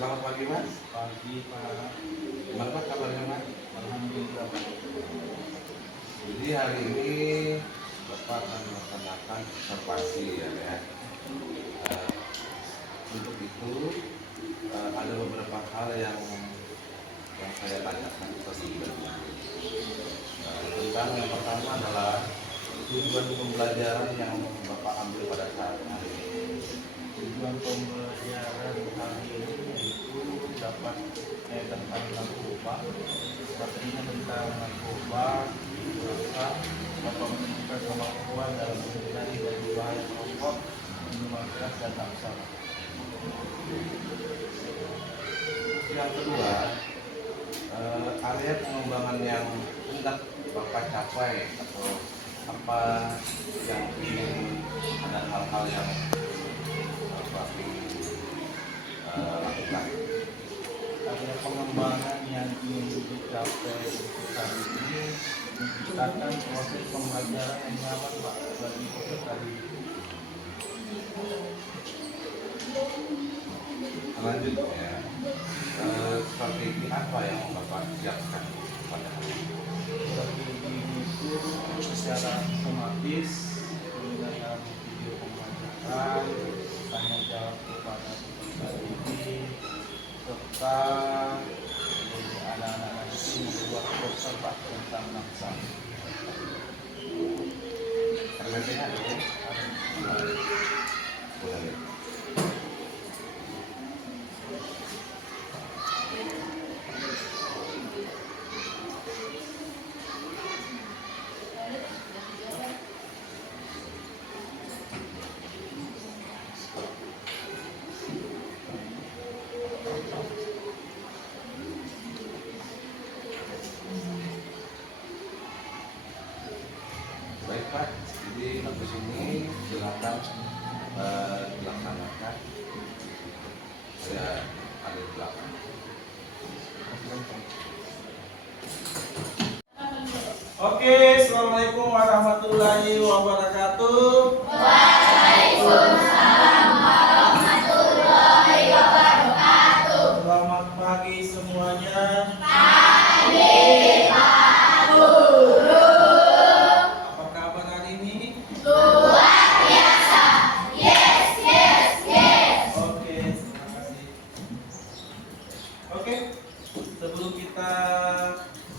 Selamat pagi Mas. Pagi Pak. Gimana Pak kabarnya Mas? Alhamdulillah Pak. Jadi hari ini Bapak akan melaksanakan observasi ya. Eh, untuk itu ada beberapa hal yang saya tanyakan ke sebenarnya. Tentang yang pertama adalah tujuan pembelajaran yang Bapak ambil pada saat hari ini. Tujuan pembelajaran hari ini yaitu dapat tentang narkoba, materinya tentang narkoba, tentang dapat menunjukkan kemampuan dalam menghindari dari bahaya rokok, minuman keras dan naksa. Yang kedua, area pengembangan yang hendak Bapak capai atau apa yang ingin, ada hal-hal yang Bapak ingin lakukan. Area pengembangan yang ingin dicapai untuk hari ini menciptakan proses pembelajaran yang nyaman Pak bagi peserta didik. Selanjutnya, strategi apa yang Bapak siapkan pada hari ini? Strategi itu secara otomatis menggunakan video pembelajaran, tanya jawab kepada peserta didik, serta anak-anak nanti membuat poster Pak tentang naksa. Permennya ada ya? Boleh. Baik Pak, jadi habis ini silakan dilaksanakan. Saya ada di belakang. Oke, assalamualaikum warahmatullahi wabarakatuh. Selamat pagi semuanya. Apa kabar hari ini? Oke, terima kasih. Oke, sebelum kita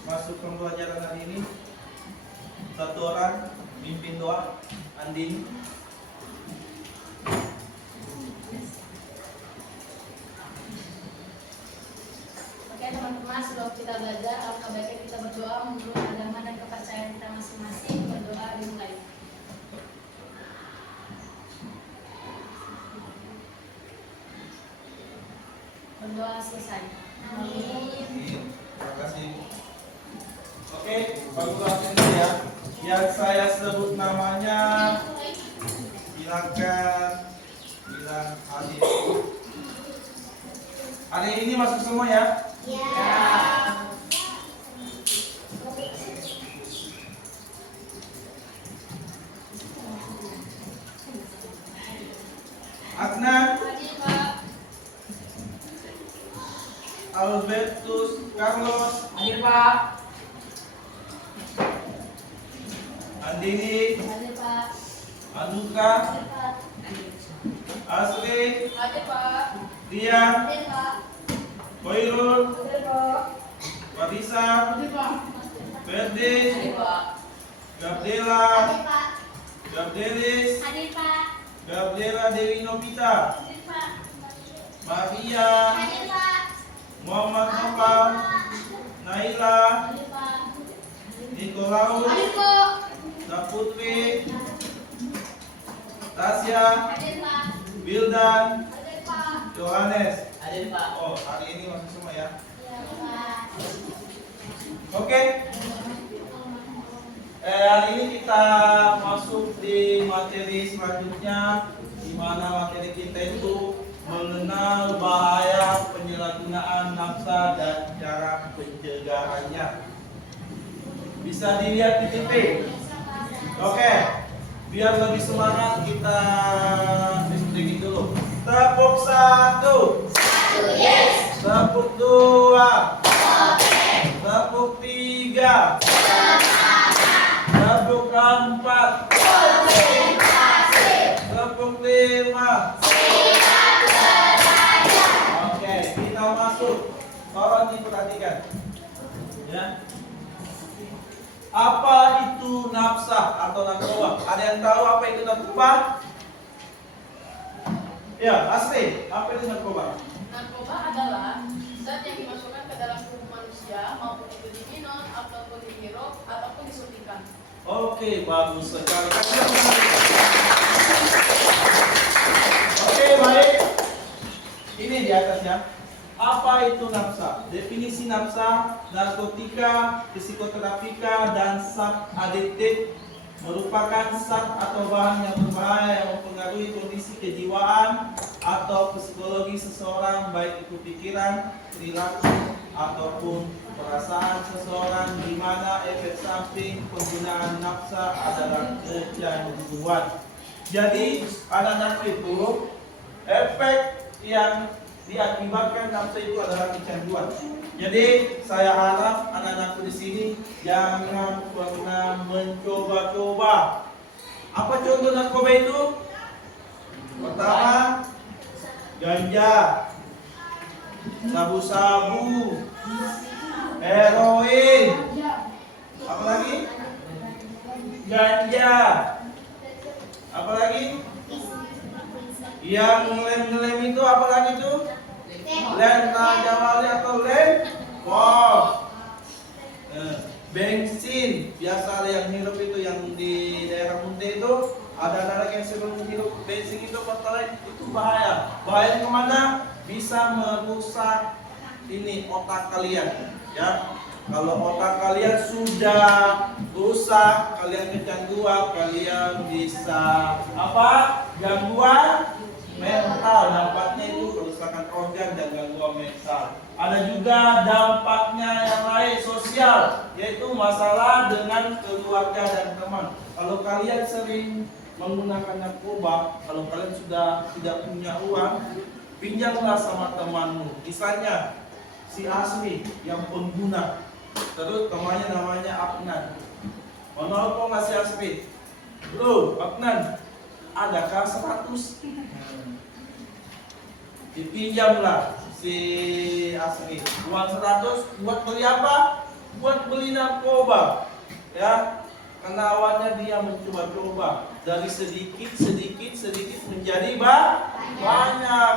masuk pembelajaran hari ini, satu orang mimpin doa. Andin. Oke teman-teman, sebelum kita belajar, alangkah baiknya kita berdoa menurut agama dan kepercayaan kita masing-masing. Berdoa dimulai. Berdoa selesai. Amin. Terima kasih. Oke, bagus ini ya. Yang saya sebut namanya silakan bilang Adit. Hari ini masuk semua ya? Adnan, Albertus, Carlos, Hadir Pak. Andini, Hadir Pak. Anuka, Hadir Pak. Asri, Hadir Pak. Ria, Hadir Pak. Koirul, Hadir Pak. Marisa, Hadir Pak. Ferdi, Hadir Pak. Gabriela, Hadir Pak. Gabrielis, Hadir Pak. Gabriela Dewi Novita, Hadir Pak. Maria, Hadir Pak. Muhammad Nopal, Naila, Hadir Pak. Nikolaus, Hadir Pak. Saputri, Tasya, Hadir Pak. Wildan, Hadir Pak. Johannes. Hadir Pak. Oh, hari ini masuk semua ya. Ya Pak. Oke. Hari ini kita masuk di materi selanjutnya, di mana materi kita itu mengenal bahaya penyalahgunaan naksa dan cara pencegahannya. Bisa dilihat di TV. Oke, biar lebih semangat kita listening dulu. Tepuk satu. Satu, yes. masuk. Tolong diperhatikan. Ya. Apa itu nafsa atau narkoba? Ada yang tahu apa itu narkoba? Ya, Asri, apa itu narkoba? Narkoba adalah zat yang dimasukkan ke dalam tubuh manusia, maupun itu diminum, ataupun dihirup, ataupun disuntikan. Oke, bagus sekali. Oke, baik. Ini di atasnya. Apa itu nafsa? Definisi nafsa: narkotika, psikoterapika, dan zat adiktif merupakan zat atau bahan yang berbahaya yang mempengaruhi kondisi kejiwaan atau psikologi seseorang, baik itu pikiran, perilaku, ataupun perasaan seseorang, di mana efek samping penggunaan nafsa adalah kecanduan. Jadi pada nafsu itu efek yang diakibatkan nafsu itu adalah kecanduan. Jadi saya harap anak-anakku di sini jangan pernah mencoba-coba. Apa contoh narkoba itu? Pertama, ganja, sabu-sabu, heroin, apa lagi? Ganja, apa lagi? Yang ngelem-ngelem itu apa lagi tuh? Lem Raja Wali atau lem pos. Bensin, biasa ada yang hirup itu, yang di daerah Munte itu ada anak yang sebelum hirup bensin itu pertalite, itu bahaya. Bahaya kemana? Bisa merusak ini otak kalian, ya. Kalau otak kalian sudah rusak, kalian kecanduan, kalian bisa apa? Gangguan mental. Dampaknya itu kerusakan organ dan gangguan mental. Ada juga dampaknya yang lain, sosial, yaitu masalah dengan keluarga dan teman. Kalau kalian sering menggunakan narkoba, kalau kalian sudah tidak punya uang, pinjamlah sama temanmu. Misalnya si Asmi yang pengguna, terus temannya namanya Aknan. Mau nggak si Asmi? Bro, Aknan, adakah 100? Dipinjamlah si Asmi uang 100 buat beli apa? Buat beli narkoba, ya. Karena awalnya dia mencoba-coba dari sedikit menjadi banyak,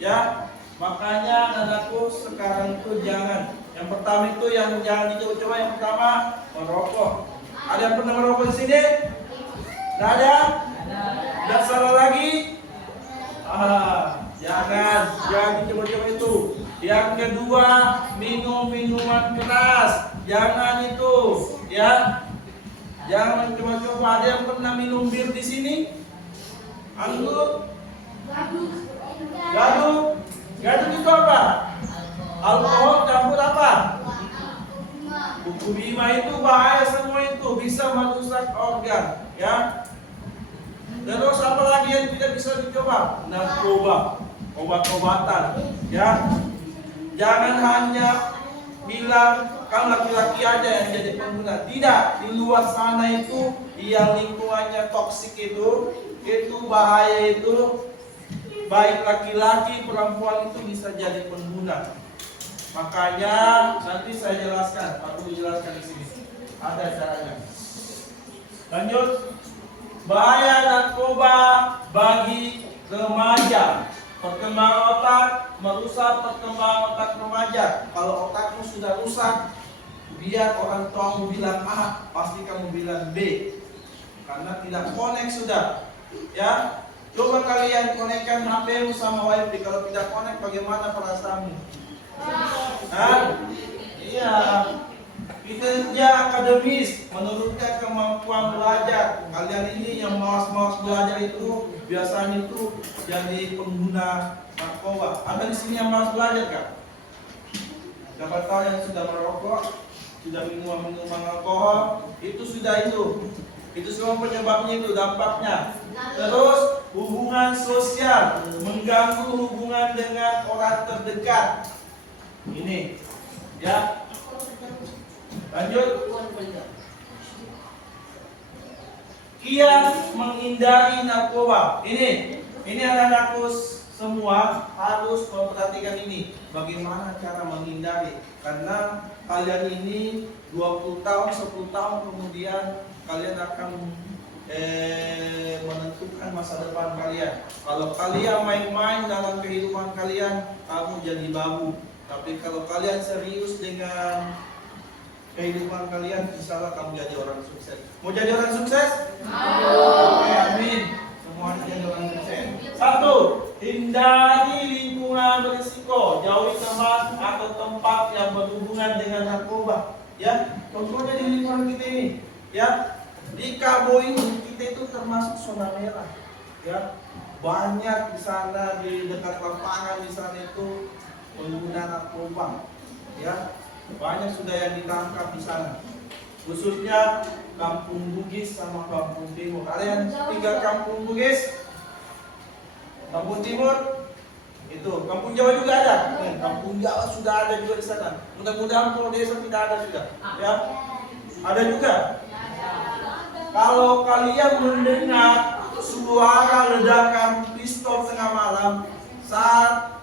ya. Makanya anakku sekarang itu jangan. Yang pertama itu yang jangan dicoba-coba. Yang pertama, merokok. Ada yang pernah merokok di sini? Nggak ada? Nggak salah lagi? Jangan dicoba-coba itu. Yang kedua, minum minuman keras. Jangan itu, ya. Jangan coba-coba. Ada yang pernah minum bir di sini? Anggur? Gaduh? Gaduh itu apa? Alkohol campur apa? Buku bima itu bahaya, semua itu bisa merusak organ, ya. Terus apa lagi yang tidak bisa dicoba? Narkoba, obat-obatan, ya. Jangan hanya bilang kamu laki-laki aja yang jadi pengguna. Tidak, di luar sana itu yang lingkungannya toksik itu bahaya itu. Baik laki-laki, perempuan itu bisa jadi pengguna. Makanya nanti saya jelaskan, Pak Guru jelaskan di sini. Ada caranya. Lanjut. Bahaya narkoba bagi remaja. Perkembangan otak, merusak perkembangan otak remaja. Kalau otakmu sudah rusak, biar orang tuamu bilang A, pasti kamu bilang B. Karena tidak connect sudah. Ya. Coba kalian konekkan HP-mu sama WiFi. Kalau tidak connect, bagaimana perasaanmu? Hah? Iya. Kinerja akademis, menurunkan kemampuan belajar. Kalian ini yang malas-malas belajar itu biasanya itu jadi pengguna narkoba. Ada di sini yang malas belajar kan? Siapa tahu yang sudah merokok, sudah minuman alkohol, itu sudah itu. Itu semua penyebabnya, itu dampaknya. Terus hubungan sosial, mengganggu hubungan dengan orang terdekat. Ini, ya. Lanjut. Kian menghindari narkoba. Ini anak-anakku semua harus memperhatikan ini. ini bagaimana cara menghindari. Karena kalian ini 20 tahun, 10 tahun kemudian kalian akan menentukan masa depan kalian. Kalau kalian main-main dalam kehidupan kalian, kamu jadi babu. Tapi kalau kalian serius dengan kehidupan kalian, insyaallah kamu jadi orang sukses. Mau jadi orang sukses? Oke, amin. Semuanya jadi orang sukses. 1. Hindari lingkungan berisiko. Jauhi teman atau tempat yang berhubungan dengan narkoba. Ya, contohnya di lingkungan kita ini. Ya, di Kabo ini kita itu termasuk zona merah. Ya, banyak di sana di dekat lapangan di sana itu pengguna narkoba. Ya, banyak sudah yang ditangkap di sana. Khususnya Kampung Bugis sama Kampung Timur. Kalian tinggal Kampung Bugis, Kampung Timur, itu Kampung Jawa juga ada. Kampung Jawa sudah ada juga di sana. Mudah-mudahan kalau desa tidak ada sudah. Ya, ada juga. Kalau kalian mendengar suara ledakan pistol tengah malam, saat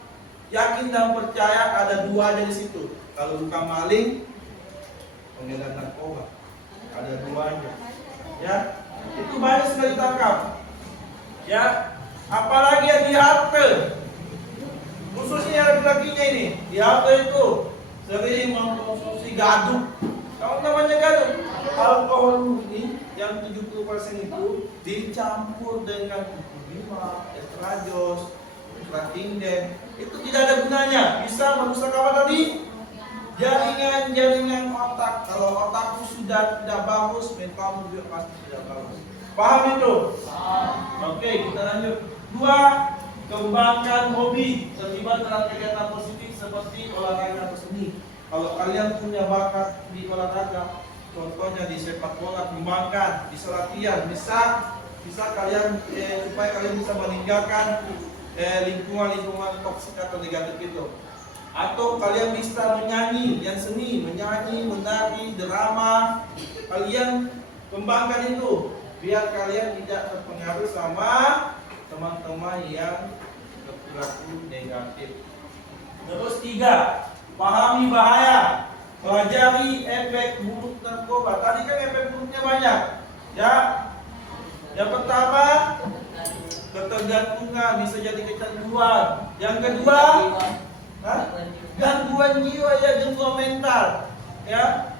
yakin dan percaya ada 2 aja di situ. Kalau bukan maling, pengedar narkoba, ada 2 aja. Ya, itu banyak sekali ditangkap. Ya, apalagi yang di halte, khususnya yang laki-lakinya ini, di halte itu sering mengkonsumsi gaduk. Kamu namanya gaduk? Alkohol ini yang 70% itu dicampur dengan bima, estradiol, Tratingden. Itu tidak ada gunanya, bisa merusak apa tadi? Jaringan otak. Kalau otakku sudah tidak bagus, mentalmu juga pasti tidak bagus. Paham itu? Oke, kita lanjut. 2. Kembangkan hobi, terlibat dalam kegiatan positif seperti olahraga atau seni. Kalau kalian punya bakat di olahraga, contohnya di sepak bola, kembangkan, bisa latihan, bisa kalian supaya kalian bisa meninggalkan lingkungan toksik atau negatif itu. Atau kalian bisa menyanyi, yang seni, menyanyi, menari, drama, kalian kembangkan itu biar kalian tidak terpengaruh sama teman-teman yang berperilaku negatif. Terus 3. Pahami bahaya, pelajari efek buruk narkoba. Tadi kan efek buruknya banyak. Ya, yang pertama ketergantungan, bisa jadi kecanduan. Yang kedua, gangguan jiwa, ya, gangguan mental. Ya,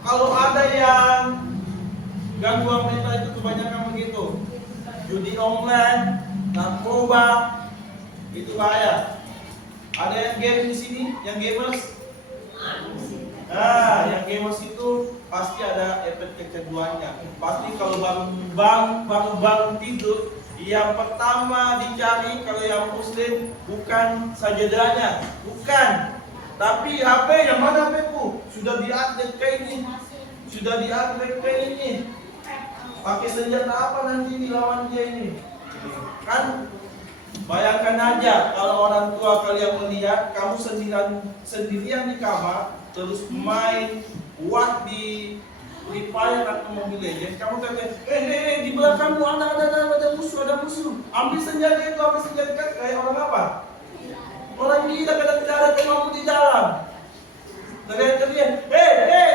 kalau ada yang gangguan mental itu kebanyakan begitu, judi online, narkoba, itu bahaya. Ada yang game di sini, yang gamers. Nah, yang gamers itu pasti ada efek kecanduannya. Pasti kalau baru bangun tidur, yang pertama dicari kalau yang muslim bukan sajadahnya, bukan. Tapi HP, yang mana HP-ku? Sudah di-update ke ini. Sudah di-update ke ini. Pakai senjata apa nanti dilawan dia ini? Kan bayangkan aja kalau orang tua kalian melihat kamu sendirian di kamar, terus main kuat di Free Fire atau Mobile Legends, kamu kata, di belakangmu ada musuh, ambil senjata itu, kayak orang apa? Orang gila, kadang tidak ada temanmu di dalam. Teriak,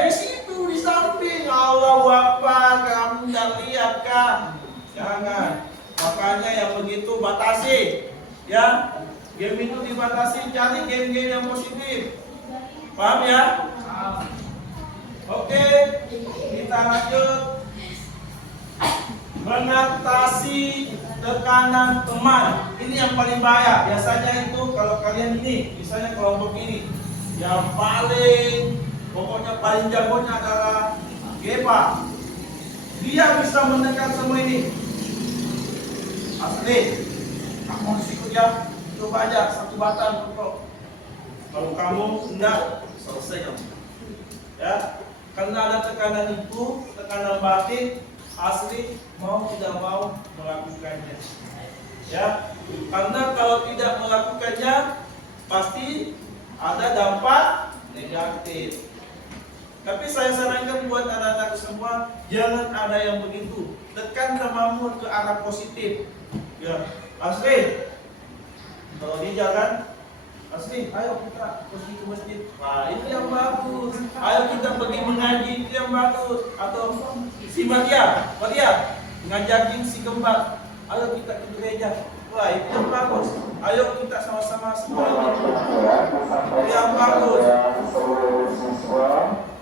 di situ, di samping. Allahu Akbar, kamu tidak lihat kan? Jangan. Makanya yang begitu batasi, ya. Game itu dibatasi, cari game-game yang positif. Paham ya? Oke, kita lanjut. Mengatasi tekanan teman. Ini yang paling bahaya. Biasanya itu kalau kalian ini, misalnya kelompok ini, yang pokoknya paling jagonya adalah Gepa. Dia bisa menekan semua ini. Asli, kamu harus ikut ya. Coba aja 1 batang pokok. Kalau kamu enggak, selesai kamu. Ya, karena ada tekanan itu, tekanan batin, asli mau tidak mau melakukannya. Ya, karena kalau tidak melakukannya pasti ada dampak negatif. Tapi saya sarankan buat anak-anak semua, jangan ada yang begitu. Tekan namamu ke arah positif. Ya, asli. Kalau di jalan, asli masing-masing. Ayo kita pergi ke masjid. Wah, itu yang bagus. Ayo kita pergi mengaji, itu yang bagus. Atau si Maria ngajakin si kembar. Ayo kita ke gereja. Wah, itu yang bagus. Ayo kita sama-sama sekolah. Itu yang bagus.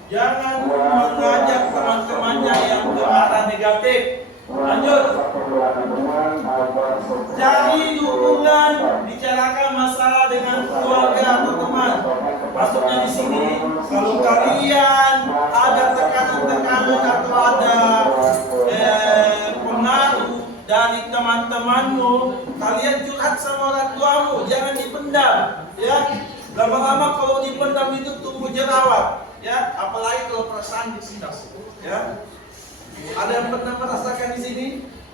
Jangan mengajak teman-temannya yang ke arah negatif. Lanjut. Cari dukungan, bicarakan masalah dengan keluarga atau teman. Maksudnya di sini, kalau kalian ada tekanan-tekanan atau ada pengaruh dari teman-temanmu, kalian curhat sama orang tuamu, jangan dipendam, ya. Lama-lama kalau dipendam itu tumbuh jerawat, ya. Apalagi kalau perasaan disindas, ya. Ada yang pernah merasakan di sini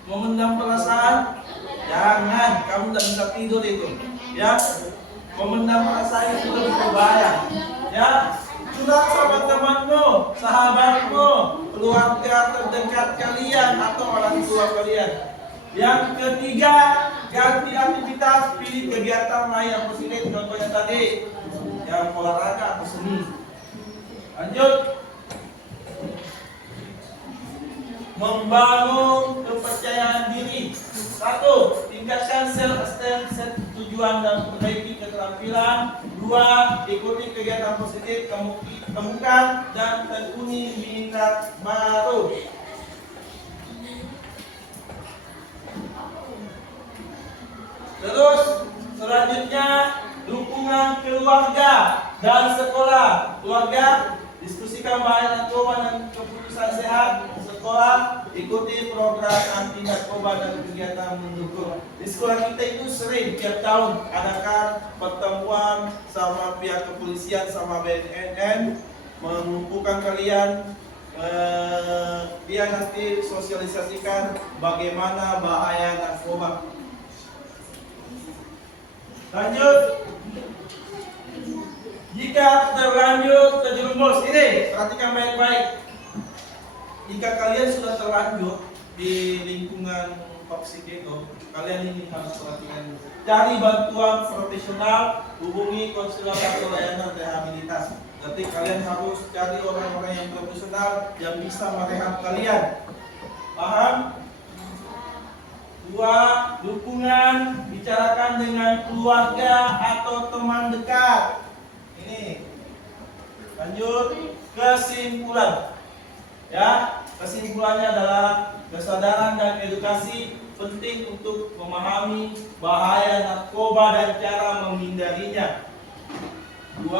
memendam perasaan? Jangan, kamu tidak bisa tidur itu, ya. Memendam perasaan itu lebih berbahaya, ya. Curhat sama temanmu, sahabatmu, keluarga terdekat kalian atau orang tua kalian. Yang ketiga, ganti aktivitas, pilih kegiatan lain yang positif. Contohnya tadi, yang olahraga atau seni. Lanjut. Membangun kepercayaan diri. 1. Tingkatkan self-esteem, tujuan dan perbaiki keterampilan. 2. Ikuti kegiatan positif, temukan dan tekuni minat baru. Terus selanjutnya dukungan keluarga dan sekolah. Keluarga, diskusikan bahaya narkoba dan keputusan sehat. Sekolah, ikuti program anti narkoba dan kegiatan mendukung. Di sekolah kita itu sering tiap tahun adakan pertemuan sama pihak kepolisian sama BNN, mengumpulkan kalian. Dia nanti sosialisasikan bagaimana bahaya narkoba. Lanjut. Jika terlanjur terjerumus, ini perhatikan baik-baik. Jika kalian sudah terlanjur di lingkungan toksik itu, kalian ini harus perhatikan. Cari bantuan profesional, hubungi konselor atau layanan rehabilitasi. Jadi kalian harus cari orang-orang yang profesional yang bisa merehab kalian. Paham? 2. Dukungan, bicarakan dengan keluarga atau teman dekat. Ini. Lanjut. Kesimpulan. Ya, kesimpulannya adalah kesadaran dan edukasi penting untuk memahami bahaya narkoba dan cara menghindarinya. 2.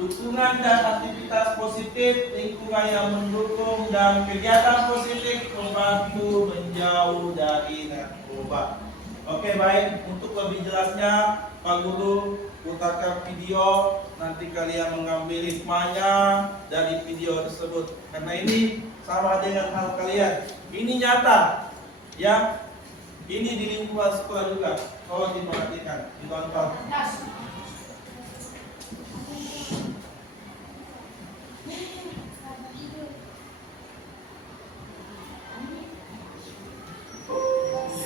Dukungan dan aktivitas positif, lingkungan yang mendukung dan kegiatan positif membantu menjauh dari narkoba. Oke, baik. Untuk lebih jelasnya, Pak Guru putarkan video. Nanti kalian mengambil hikmahnya dari video tersebut. Karena ini sama dengan hal kalian. Ini nyata, ya. Ini di lingkungan sekolah juga. Tolong diperhatikan, ditonton.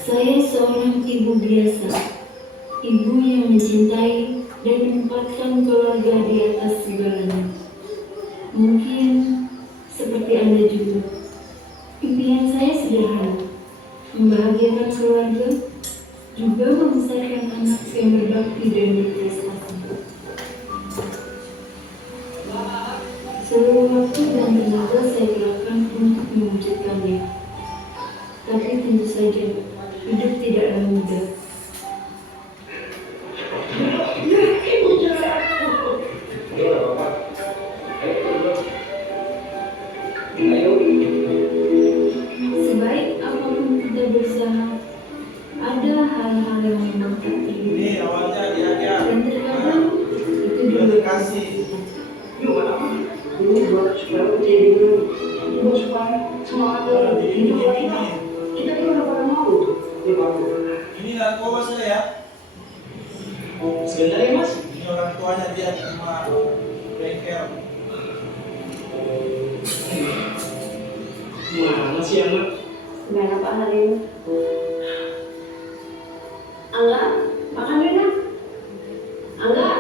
Saya seorang ibu biasa, ibu yang mencintai dan menempatkan keluarga di atas segalanya. Mungkin seperti Anda juga, impian saya sederhana, membahagiakan keluarga, juga membesarkan anak yang berbakti dan berprestasi. Seluruh waktu dan tenaga saya kerahkan untuk mewujudkannya. Tapi tentu saja, hidup tidaklah mudah. Sebaik apapun kita berusaha, ada hal-hal yang memangkat diri. Ini awalnya dia Dan terkadang itu dikasih. Ini narkoba sudah ya. Sebentar ya mas. Ini orang tuanya dia di rumah bengkel. Mana sih anak? Gimana Pak hari ini? Angga, makan dulu. Angga,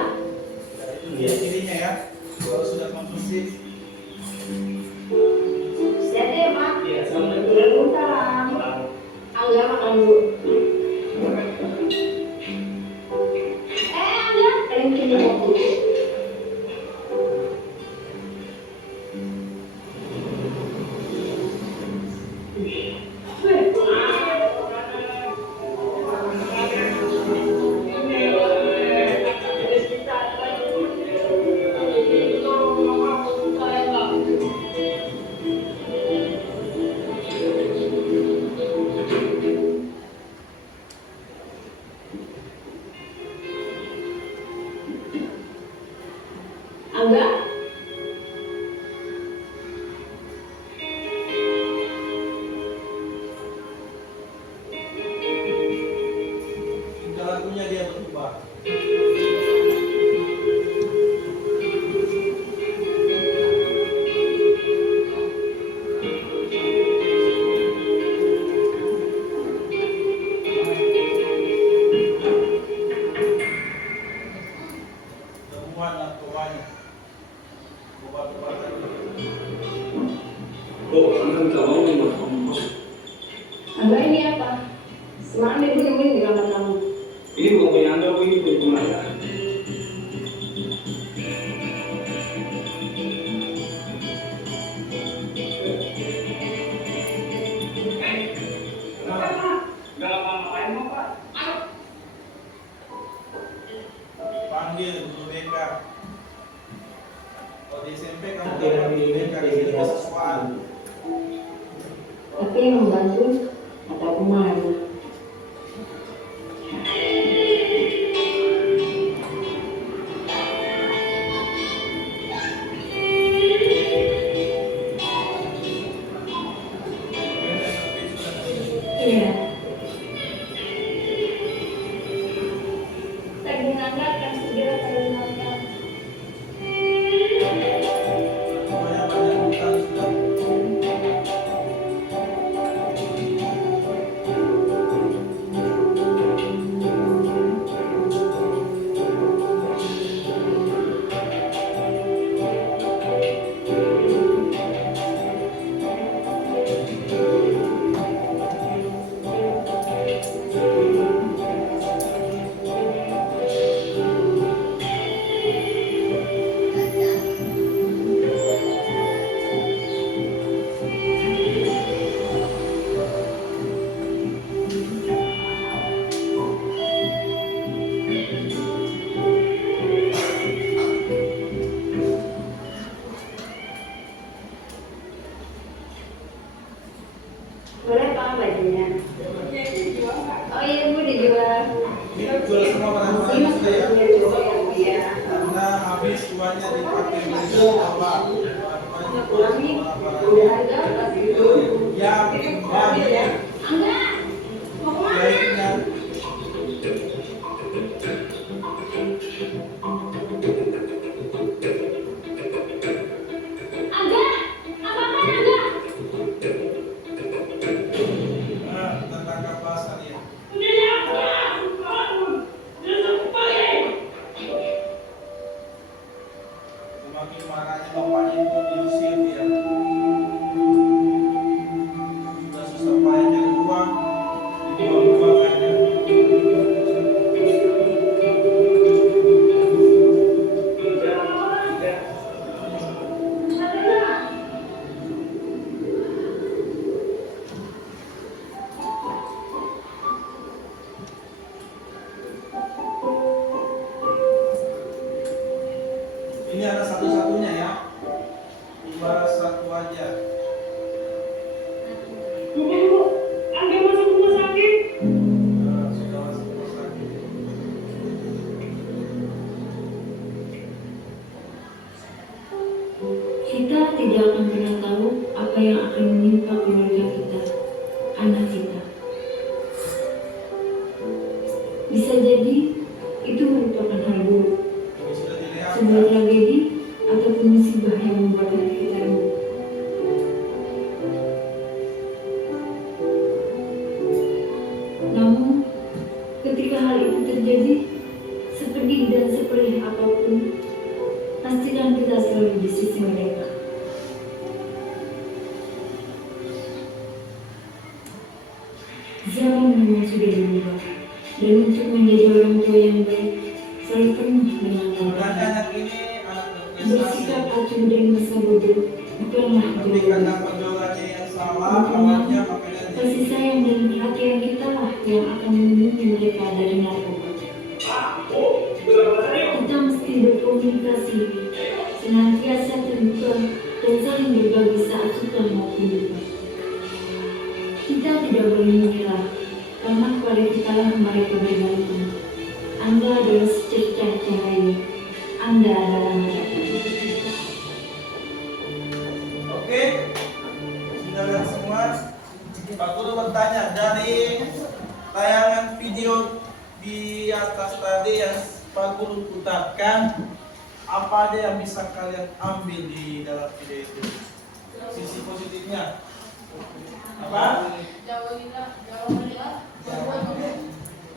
Angga? Tinggal lagunya dia berubah. Temuan narkobanya. Obat-obatan. Angga ini apa? Semalam ibu nemuin di kamar kamu. Ini bukan punya Anda, ini punya saya. Panggil guru BK. Kalau di SMP kamu dapat guru BK di sini kesiswaan. Tapi yang membantu ada kemana? Iya. Tadi Angga akan segera terlihat. Banyak-banyak hutang sudah. Boleh Pak bajunya? Oh iya Bu dijual. Ini jual semua barang-barang Ini sudah ya. punya cowok yang dia. Karena habis uangnya dipakai beli apa? Pulang nih, udah ada tapi itu. Ya, baiknya. Angga, mau kemana? Baiknya. Angga, apa-apa Angga? Tertangkap basah dia. Semakin marahnya bapaknya itu diusir dia. Sudah susah payah cari uang, dibuang-buang aja. Ini ada satu-satunya ya. Ibarat satu aja. Nah, sudah masuk rumah sakit. Kita tidak akan pernah tahu apa yang akan menimpa keluarga kita, anak kita. Bisa jadi itu merupakan hal buruk, Ini sudah dilihat. sebuah tragedi ataupun musibah yang membuat hati kita remuk. Namun, ketika hal itu terjadi, sepedih dan seperih apapun, pastikan kita selalu di sisi mereka. Zaman memang sudah berubah, dan untuk menjadi orang tua yang baik, selalu penuh dengan Sebenarnya tantangan. anak ini anak berprestasi. Bersikap acuh dan masa bodoh bukanlah Tapi karena jawaban. pergaulannya yang salah, awalnya makanya dia Kasih sayang dan perhatian kita lah yang akan melindungi mereka dari narkoba. Kita mesti berkomunikasi, senantiasa terbuka dan saling berbagi saat suka maupun duka. Kita tidak boleh menyerah, karena kepada kita lah mereka bergantung. Anda adalah secercah cahaya, Anda adalah harapan. Pak Guru bertanya, dari tayangan video di atas tadi yang Pak Guru putarkan, apa aja yang bisa kalian ambil di dalam video itu? Sisi positifnya apa?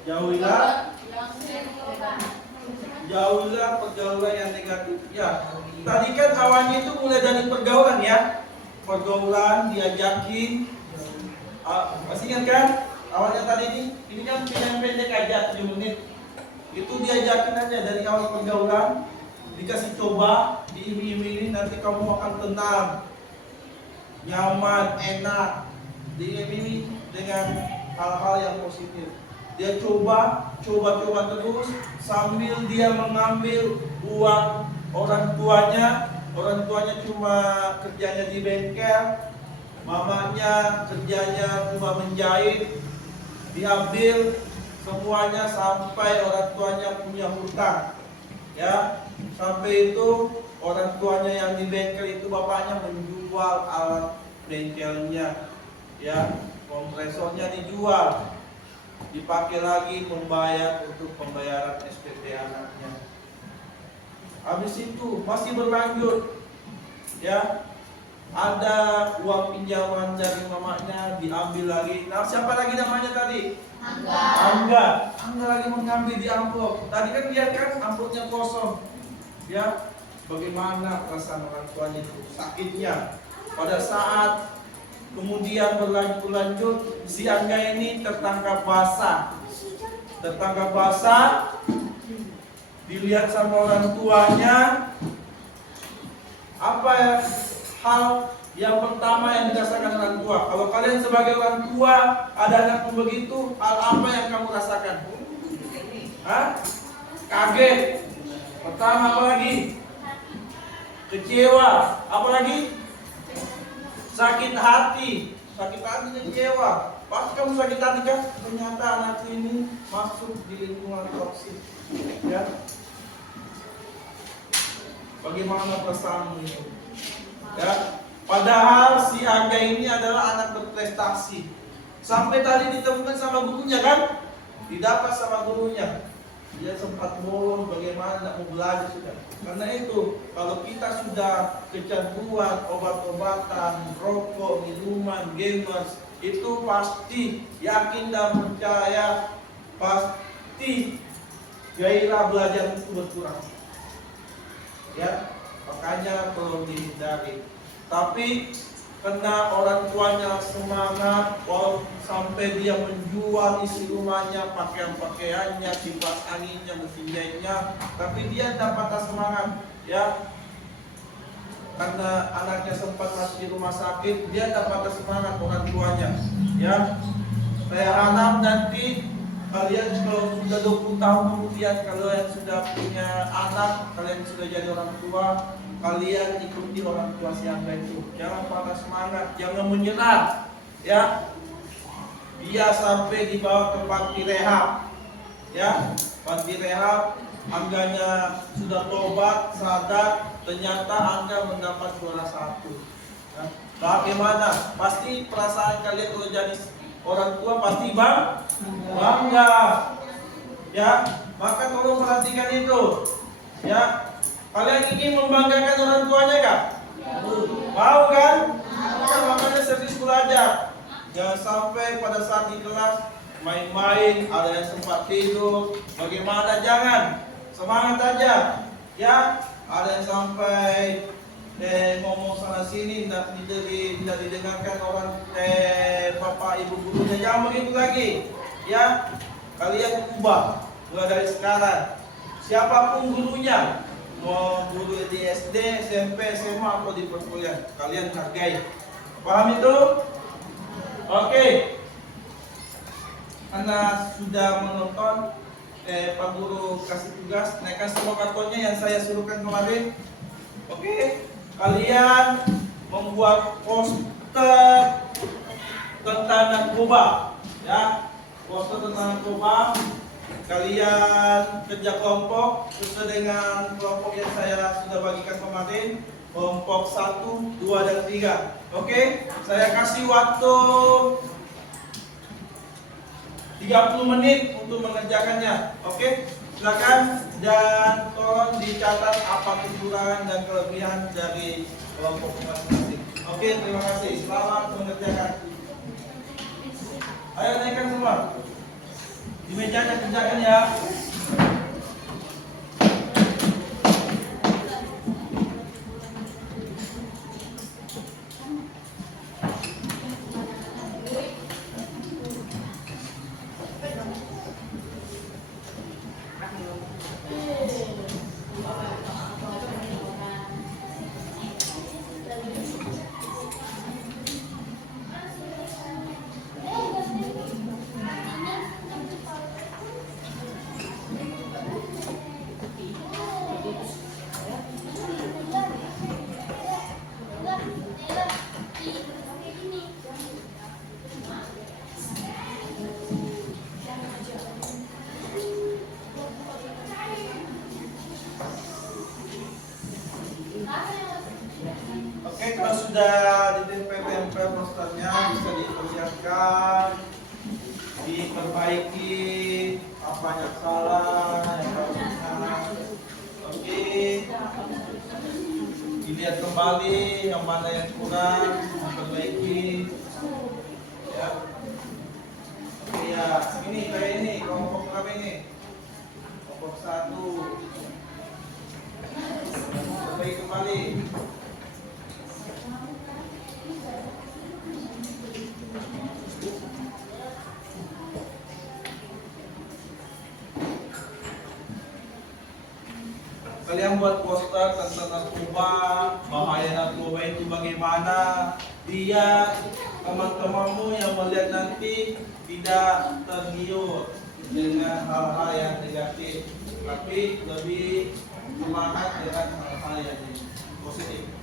Jauhilah pergaulan yang negatif. Ya, tadi kan awalnya itu mulai dari pergaulan ya. Pergaulan, diajakin. Masih ingat kan? Awalnya tadi ini kan pendek aja 7 menit. Itu diajakin aja dari awal pergaulan, dikasih coba, diiming-iming nanti kamu akan tenang, nyaman, enak, diiming dengan hal-hal yang positif. Dia coba terus sambil dia mengambil uang orang tuanya cuma kerjanya di bengkel, mamanya kerjanya cuma menjahit, diambil semuanya sampai orang tuanya punya hutang. Ya, sampai itu orang tuanya yang di bengkel itu bapaknya menjual alat bengkelnya. Ya, kompresornya dijual, dipakai lagi membayar untuk pembayaran SPP anaknya. Habis itu masih berlanjut, ya, ada uang pinjaman dari mamanya diambil lagi. Nah, siapa lagi namanya tadi? Angga lagi mengambil di amplop. Tadi kan lihat kan amplopnya kosong. Ya, bagaimana perasaan orang tuanya itu? Sakitnya. Pada saat kemudian berlanjut, si Angga ini tertangkap basah. Dilihat sama orang tuanya. Apa ya hal yang pertama yang dirasakan orang tua? Kalau kalian sebagai orang tua ada anak begitu, hal apa yang kamu rasakan? Hah? Kaget. Pertama apa lagi? Kecewa. Apa lagi? Sakit hati dan kecewa. Pasti kamu sakit hati kan? Ternyata anak ini masuk di lingkungan toksik. Ya. Bagaimana perasaanmu itu? Ya. Padahal si Angga ini adalah anak berprestasi. Sampai tadi ditemukan sama gurunya kan? Didapat sama gurunya. Dia sempat mohon bagaimana tidak mau belajar sudah. Karena itu kalau kita sudah kecanduan obat-obatan, rokok, minuman, gamers, itu pasti yakin dan percaya pasti gairah belajar itu berkurang. Ya, makanya perlu dihindari. Tapi karena orang tuanya semangat, sampai dia menjual isi rumahnya, pakaian-pakaiannya, kipas anginnya, mesin jahitnya, tapi dia tidak patah semangat, ya. Karena anaknya sempat masuk di rumah sakit, dia tidak patah semangat orang tuanya, ya. Saya harap nanti kalian kalau sudah 20 tahun kemudian, kalian sudah punya anak, kalian sudah jadi orang tua, kalian ikuti orang tua siapa itu. Jangan patah semangat, jangan menyerah, ya. Dia sampai dibawa ke panti rehab, ya. Panti rehab, Angganya sudah tobat, sadar, ternyata Angga mendapat juara 1. Ya. Bagaimana? Pasti perasaan kalian kalau jadi orang tua pasti bangga, ya. Maka tolong perhatikan itu, ya. Kalian ingin membanggakan orang tuanya kah? Mau kan? Makanya serius belajar. Jangan sampai pada saat di kelas main-main, ada yang sempat tidur. Bagaimana? Jangan. Semangat aja, ya. Ada yang sampai ngomong sana sini tidak didengarkan orang bapak ibu gurunya. Jangan begitu lagi, ya. Kalian ubah mulai dari sekarang. Siapapun gurunya, mau guru di SD, SMP, SMA atau di perkuliahan, kalian hargai. Paham itu? Oke. Karena sudah menonton, Pak Guru kasih tugas naikkan semua kartonnya yang saya suruhkan kemarin. Oke. Kalian membuat poster tentang narkoba, ya. Poster tentang narkoba. Kalian kerja kelompok sesuai dengan kelompok yang saya sudah bagikan kemarin. Kelompok 1, 2, dan 3. Oke, saya kasih waktu 30 menit untuk mengerjakannya. Oke, silakan dan tolong dicatat apa kekurangan dan kelebihan dari kelompok masing-masing. Oke, terima kasih. Selamat mengerjakan. Ayo naikkan semua. Di mejanya kerjakan ya. Oke, kalau sudah ditempel posternya bisa diperlihatkan, diperbaiki apa yang salah, yang benar. Oke, dilihat kembali yang mana yang kurang, diperbaiki. Ya, oke ya, ini kayak ini kelompok berapa ini? Kelompok 1. Perbaiki kembali. Kalian buat poster tentang narkoba, bahaya narkoba itu bagaimana. Dia teman-temanmu yang melihat nanti tidak tergiur dengan hal-hal yang negatif, tapi lebih semangat dengan hal-hal yang positif.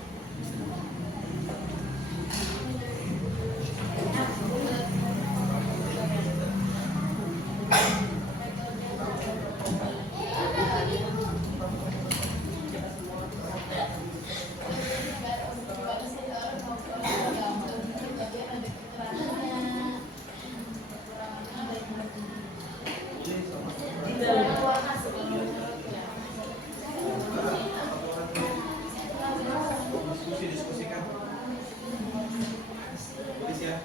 Diskusikan. Tulis ya.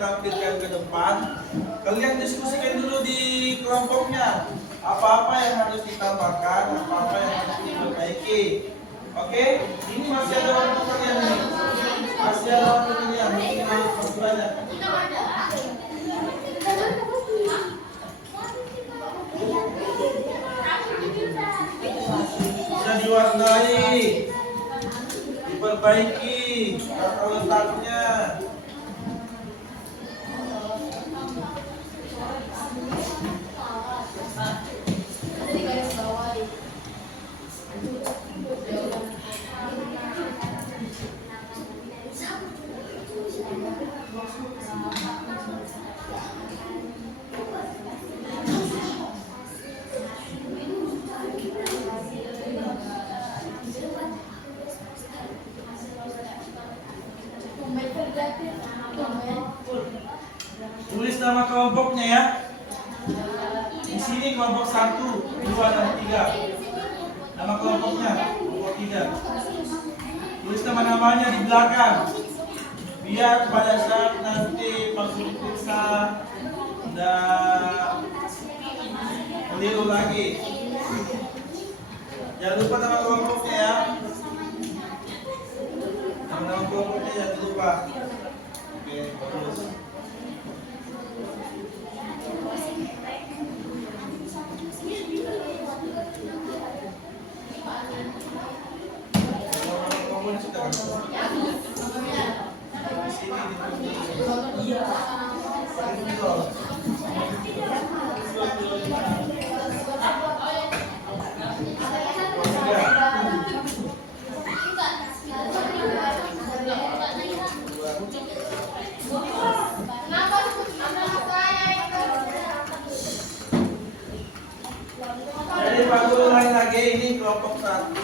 tampilkan ke depan. Kalian diskusikan dulu di kelompoknya. Apa-apa yang harus ditambahkan, apa-apa yang harus diperbaiki. Oke? Ini masih ada waktu kalian nih. Masih ada waktu kalian. Ini harus banyak. Bisa diwarnai, diperbaiki tata letaknya. Jadi garis bawah. Tulis nama kelompoknya ya. Di sini kelompok 1, 2, dan 3. Nama kelompoknya, kelompok 3. Tulis nama-namanya di belakang. Biar pada saat nanti pas diperiksa tidak keliru lagi. Jangan lupa nama kelompoknya ya. Nama kelompoknya jangan lupa. Oke, bagus. Jadi Pak Guru ulangi lagi, ini kelompok 1,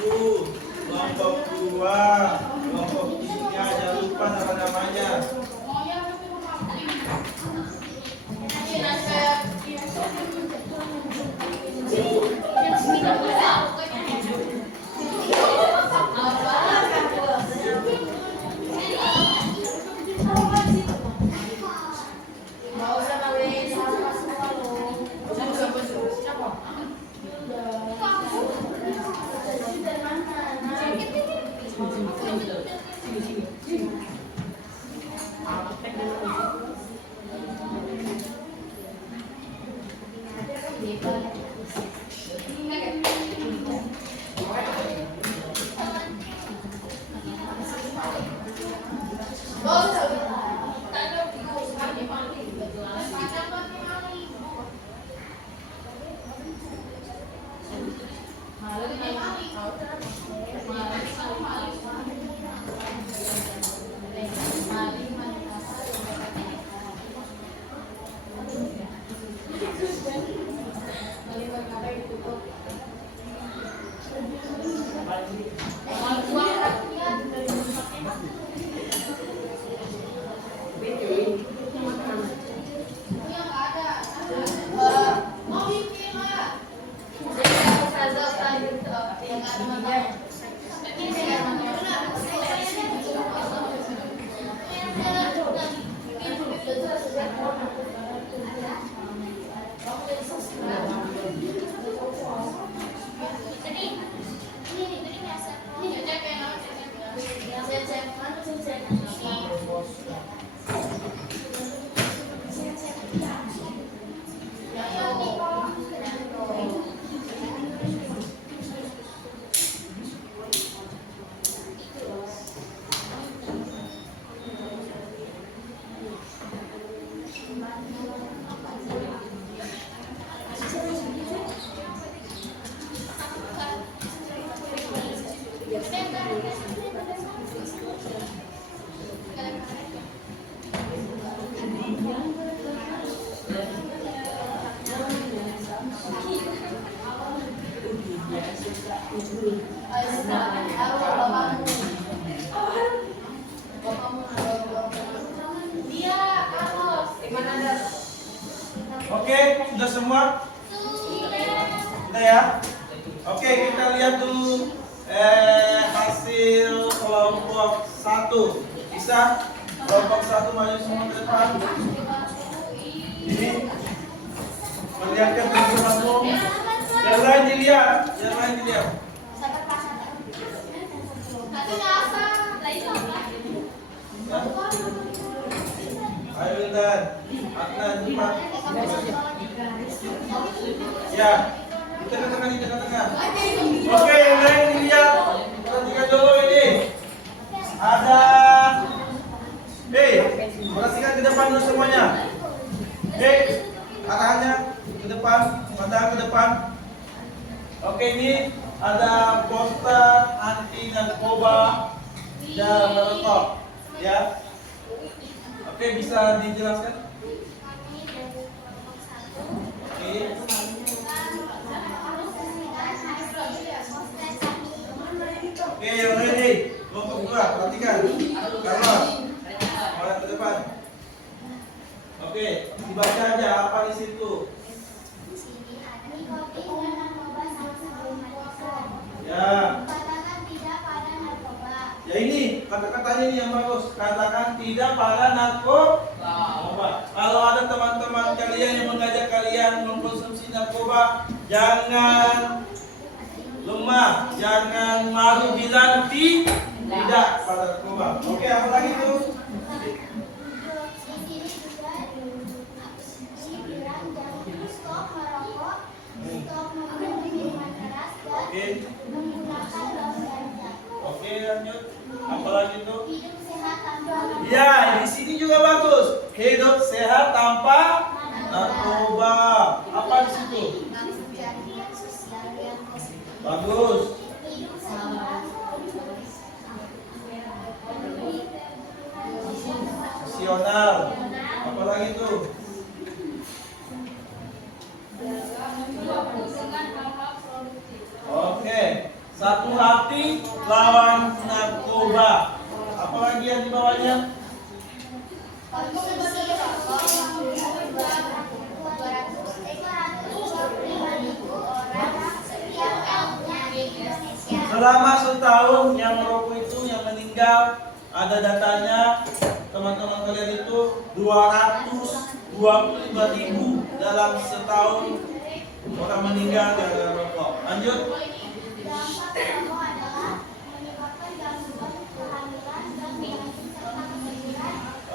kelompok 2, kelompok 3, jangan lupa nama-namanya. Oke, sudah semua? Sudah ya? Oke, kita lihat dulu hasil kelompok 1. Bisa? Kelompok 1 maju semua ke depan. depan. Ini perlihatkan teman-temanmu. Yang lain dilihat, yang lain dilihat. Ayo Intan, Adnan cepat. Ya, di tengah-tengah, di tengah-tengah. Oke, yang lain dilihat. Perhatikan dulu ini. Ada. Perhatikan ke depan dulu semuanya. Arahnya ke depan, matanya ke depan. Oke, ini ada poster anti narkoba dan merokok. Ya. Oke, bisa dijelaskan? Oke. Oke, yang ready. Kelompok 2, perhatikan. Carlos, mulai ke depan. Oke, dibaca aja apa di situ. Ya. Ya ini kata-katanya ini yang bagus. Katakan tidak pada narkoba. Kalau ada teman-teman kalian yang mengajak kalian mengkonsumsi narkoba, jangan lemah, jangan malu bilang tidak pada narkoba. Oke, apa lagi tuh? Oke, lanjut. Apa lagi tuh? Ya, di sini juga bagus. Hidup sehat tanpa narkoba. Apa di situ? Bagus. Rasional. Apa lagi tuh? Oke. Satu hati lawan narkoba. Apa lagi yang di bawahnya? Selama setahun yang merokok itu yang meninggal ada datanya teman-teman kalian itu 225.000 dalam setahun orang meninggal gara-gara rokok. Lanjut.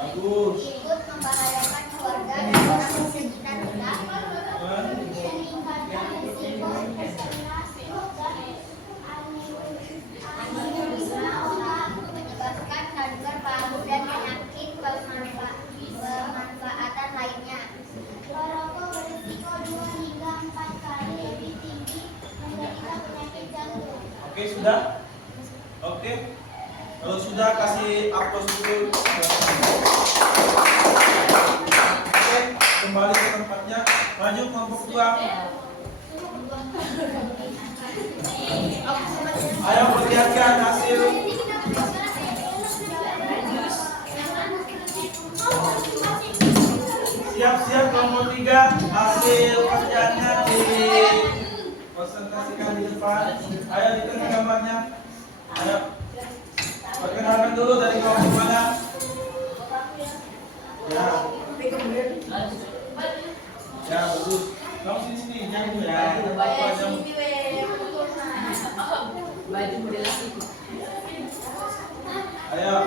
Bagus. Ikut membahayakan keluarga dan orang di sekitar kita, meningkatkan risiko anemia otak, menyebabkan kanker paru dan penyakit bermanfaatan lainnya. Merokok berisiko 2 hingga 4 kali lebih tinggi menderita penyakit jantung. Oke, sudah? Oke. Kalau sudah kasih aplaus dulu. Oke, kembali ke tempatnya. Maju kelompok 2. Ayo perlihatkan hasil. Siap-siap kelompok 3 hasil kerjanya dipresentasikan di depan. Ayo di tengah gambarnya. Ayo. Perkenalkan dulu dari kelompok mana? Ya. Ya, bagus. Kamu sini jangan ya. Baju model Ayo,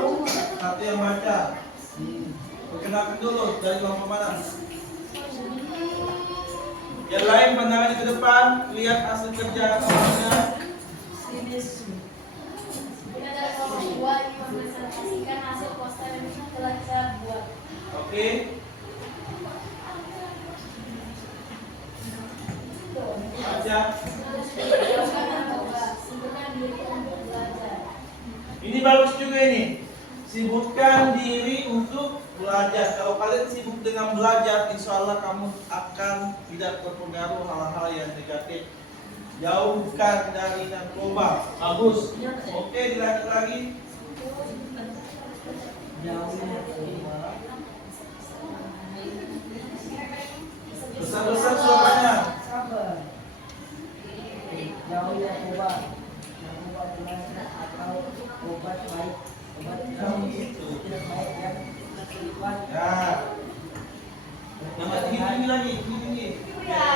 satu yang baca. Perkenalkan dulu dari kelompok mana? Yang lain pandangannya ke depan, lihat hasil kerja kamunya. Ini adalah kelompok 2 yang mempresentasikan hasil poster yang telah kita buat. Oke. Baca. Ini bagus juga ini. Sibukkan diri untuk belajar. Kalau kalian sibuk dengan belajar, insya Allah kamu akan tidak terpengaruh hal-hal yang negatif. Jauhkan dari narkoba. Bagus. Oke, dilanjut lagi. Besar-besar suaranya. Jauhi narkoba benar atau obat baik, obat yang tidak baik yang Ya. Nama tinggi lagi, tinggi. Ya.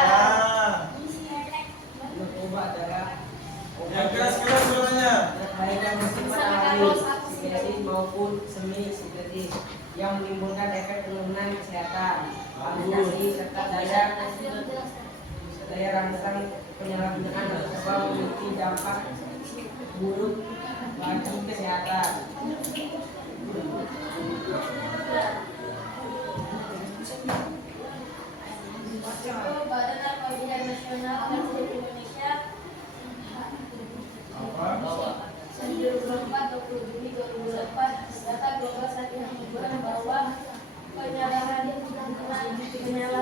Narkoba adalah Yang keras-keras suaranya. baik yang bersifat alami, sintetis maupun semi sintetis yang menimbulkan efek penurunan kesehatan, halusinasi serta daya rangsang. Penyalahgunaan narkoba memiliki dampak buruk bagi kesehatan. Badan Narkotika Nasional Republik Indonesia Sejak 20 Juni 2004 data global saat ini menunjukkan bahwa penyalahgunaan narkotika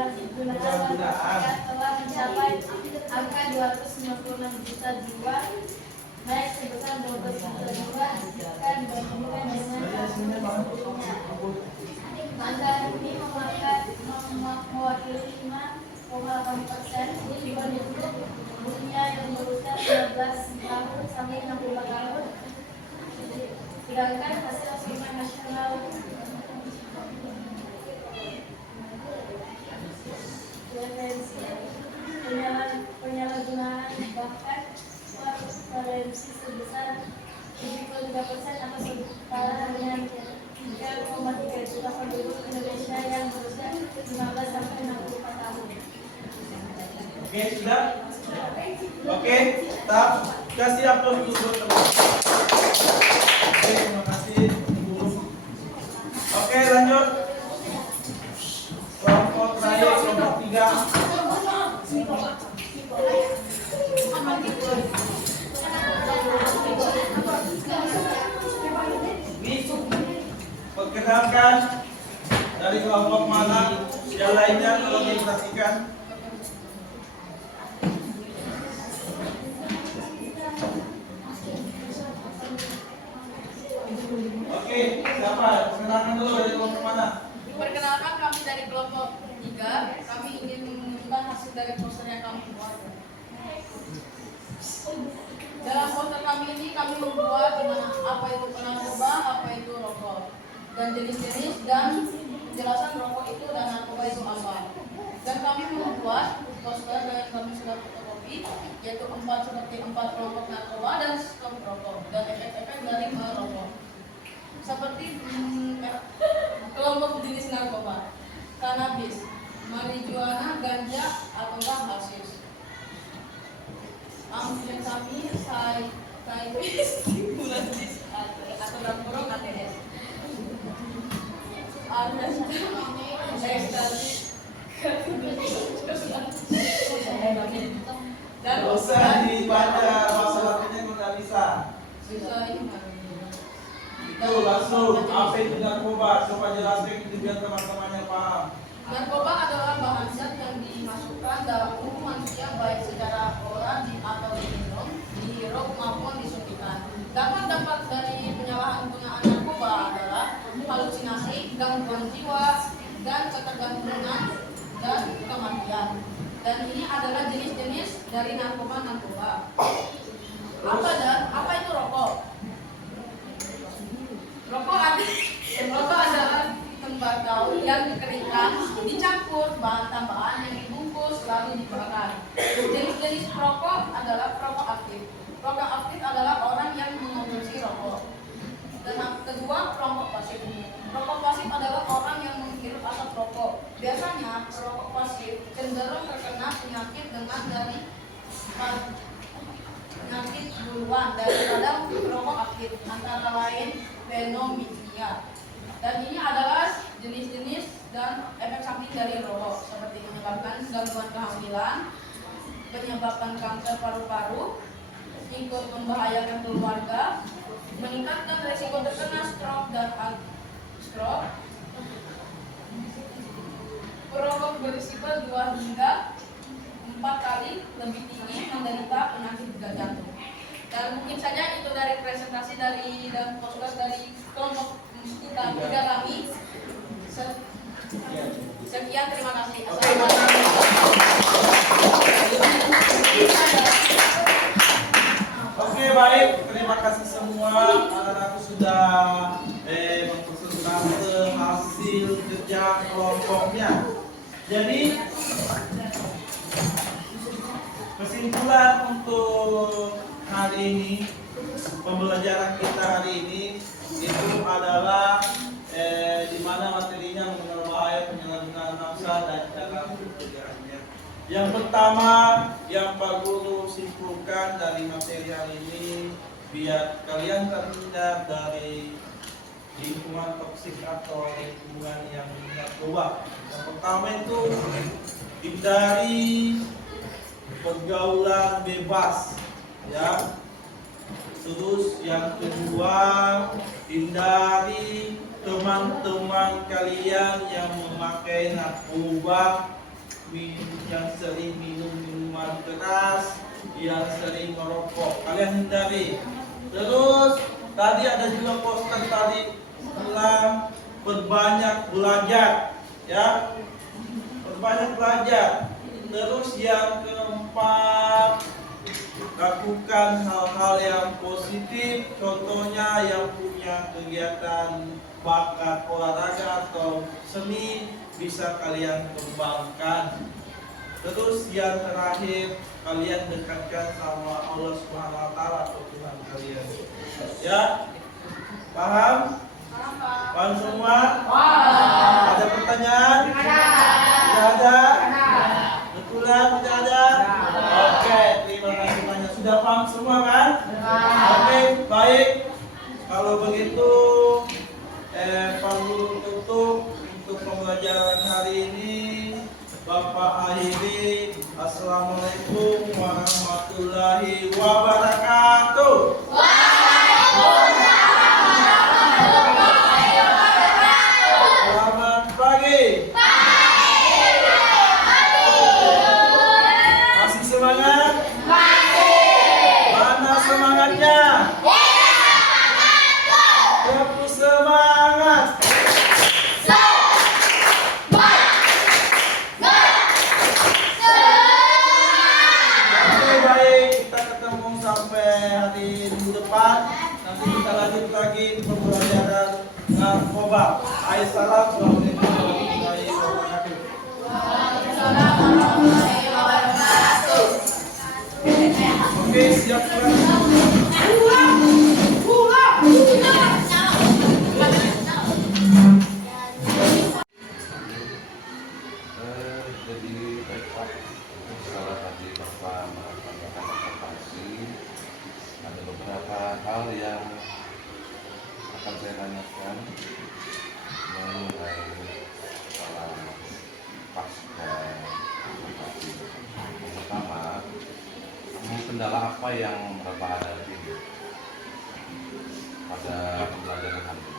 telah mencapai angka 296 juta jiwa, naik sebesar 12 juta jiwa jika dibandingkan dengan sebelumnya. Angka ini mewakili 5,8% di penduduk dunia yang berusia 15 tahun sampai 64 tahun. Sedangkan hasil survei nasional prevensi penyalahgunaan bahkan prevalensi sebesar 73% atau setara dengan 3,3 juta penduduk Indonesia yang berusia 15 sampai 64 tahun. Oke, sudah? Oke, tak kasih aplaus dulu buat teman. Oke, terima kasih Ibu. Oke, lanjut. Kelompok terakhir, kelompok 3. Perkenalkan dari kelompok mana? Yang lainnya tolong diperhatikan. Oke, siapa? Perkenalkan dulu dari kelompok mana? Perkenalkan, kami dari kelompok 3. Kami ingin menunjukkan hasil dari poster yang kami buat. Dalam poster kami ini kami membuat dimana apa itu narkoba, apa itu rokok, dan jenis-jenis dan penjelasan rokok itu dan narkoba itu apa. Dan kami membuat poster dengan kami sudah fotokopi, yaitu 4 kelompok narkoba dan stop rokok dan efek-efek dari merokok. Seperti kelompok jenis narkoba, kanabis, marijuana, ganja, atau hasis. Yang kami stimulasi atau dampurung ATS. Dan usah dibaca masalahnya nggak bisa. susah ini. Itu langsung apa itu narkoba? Coba jelaskan itu biar teman-temannya paham. Narkoba adalah bahan zat yang dimasukkan dalam tubuh manusia baik secara oral atau diminum, dihirup maupun disuntikan. Dampak dari penyalahgunaan narkoba adalah halusinasi, gangguan jiwa, dan ketergantungan dan kematian. Dan ini adalah jenis-jenis dari narkoba. Apa itu rokok? Rokok adalah tembakau yang dikeringkan, dicampur bahan tambahan yang dibungkus lalu dibakar. Jenis-jenis rokok adalah rokok aktif. Rokok aktif adalah orang yang mengonsumsi rokok. Dan kedua, kelompok pasif. Rokok pasif adalah orang yang menghirup asap rokok. Biasanya perokok pasif cenderung terkena penyakit dari penyakit duluan daripada perokok aktif, antara lain pneumonia. Dan ini adalah jenis-jenis dan efek samping dari rokok, seperti menyebabkan gangguan kehamilan, menyebabkan kanker paru-paru, ikut membahayakan keluarga, meningkatkan risiko terkena stroke dan stroke. Perokok berisiko 2 hingga 4 kali lebih tinggi menderita penyakit jantung. Dan mungkin saja itu dari presentasi dan poster dari kelompok kita kami. Sekian, terima kasih. Oke, baik, terima kasih semua. Anak-anakku sudah mempresentase hasil kerja kelompoknya. Jadi kesimpulan untuk hari ini, pembelajaran kita hari ini itu adalah di mana materinya mengenal bahaya penyalahgunaan nafsa dan cara pencegahannya. Yang pertama yang Pak Guru simpulkan dari materi hari ini, biar kalian terhindar dari lingkungan toksik atau lingkungan yang narkoba. Yang pertama itu hindari pergaulan bebas, ya. Terus yang kedua, hindari teman-teman kalian yang memakai narkoba, yang sering minum minuman keras, yang sering merokok. Kalian hindari. Terus tadi ada juga poster tadi bilang perbanyak belajar, ya. Perbanyak belajar. Terus yang keempat, lakukan hal-hal yang positif, contohnya yang punya kegiatan bakat olahraga atau seni bisa kalian kembangkan. Terus yang terakhir, kalian dekatkan sama Allah Subhanahu wa taala atau Tuhan kalian. Ya? Paham? Paham semua? Ada pertanyaan? Tidak ada? Betulan tidak ada? Oke, terima kasih banyak. Sudah paham semua kan? Oke, baik. Kalau begitu, Pak Guru tutup untuk pembelajaran hari ini. Bapak akhiri. Assalamualaikum warahmatullahi wabarakatuh. Selamat pagi. Masih semangat? Mana semangatnya? Terus semangat. Oke, baik, kita ketemu sampai hari minggu depan. Nanti kita lanjut lagi pembelajaran narkoba. Assalamualaikum warahmatullahi wabarakatuh. Oke, siap Jadi baik Pak, setelah tadi Bapak melakukan observasi, ada beberapa hal yang akan saya tanyakan mengenai masalah pasca observasi. Yang pertama, kendala apa yang Bapak hadapi pada pembelajaran hari ini?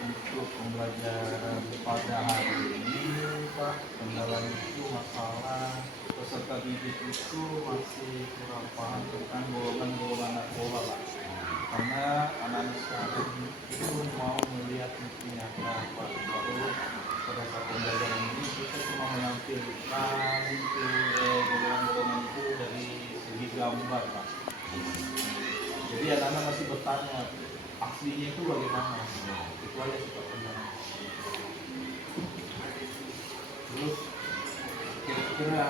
untuk pembelajaran pada hari ini, Pak, kendala itu masalah peserta didik itu masih kurang paham tentang golongan-golongan narkoba, Pak. Karena anak-anak sekarang itu mau melihat bukti nyata, Pak. Baru pada saat pembelajaran ini kita cuma menampilkan itu golongan-golongan itu dari segi gambar, Pak. Jadi anak-anak masih bertanya aslinya itu bagaimana. Itu aja sih Pak kendala. Terus kira-kira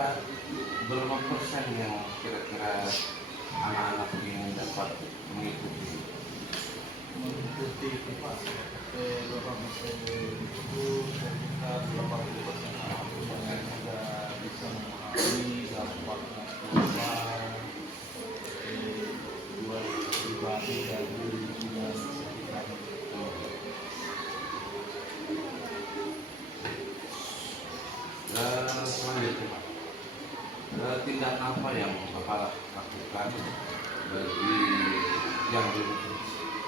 berapa persen yang kira-kira anak-anak ini dapat mengikuti? Mengikuti itu Pak, berapa persen itu sekitar 80% yang sudah bisa memahami dampak narkoba, dua pribadi dan lingkungan sekitar itu. Selanjutnya Pak, tindakan apa yang Bapak lakukan bagi yang belum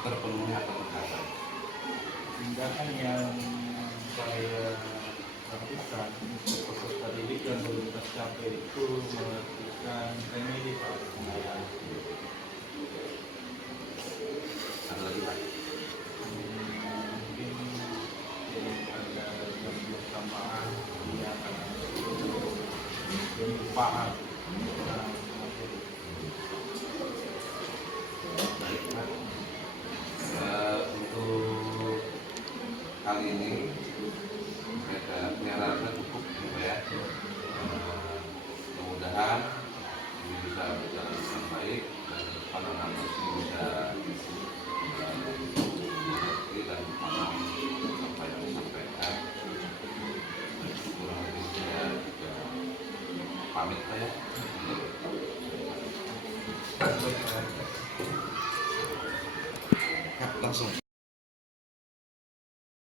terpenuhi atau tercapai? Tindakan yang saya lakukan untuk peserta didik yang belum tercapai itu melakukan remedi Pak. Ada lagi Pak? Mungkin ada gangguan tambahan yang belum paham. Baik Pak. Untuk kali ini saya rasa cukup ya. pamit saya. Langsung.